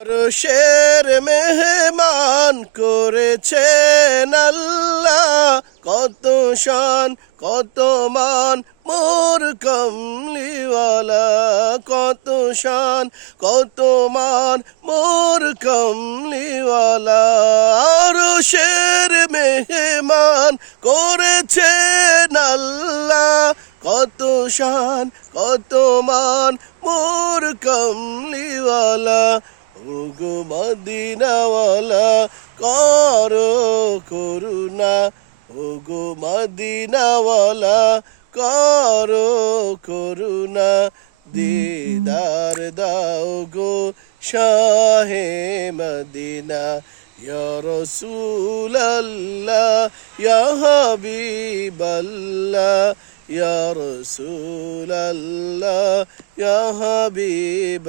রোশের মেহমান করেছেন আল্লাহ, কত শান কত মান মোর কমলিওয়ালা, কত শান কত মান মোর কমলিওয়ালা। রোশের মেহমান করেছেন আল্লাহ, কত শান কত মান মোর কমলিওয়ালা। ওগো মদিনাওয়ালা করো করুণা, ওগো মদিনাওয়ালা করো করুণা। দিদার দাও গো শাহে মদিনা, ইয়া রাসূলাল্লাহ ইয়া হাবিবাল্লাহ, ইয়া রাসূলাল্লাহ ইয়া হাবিবাল্লাহ।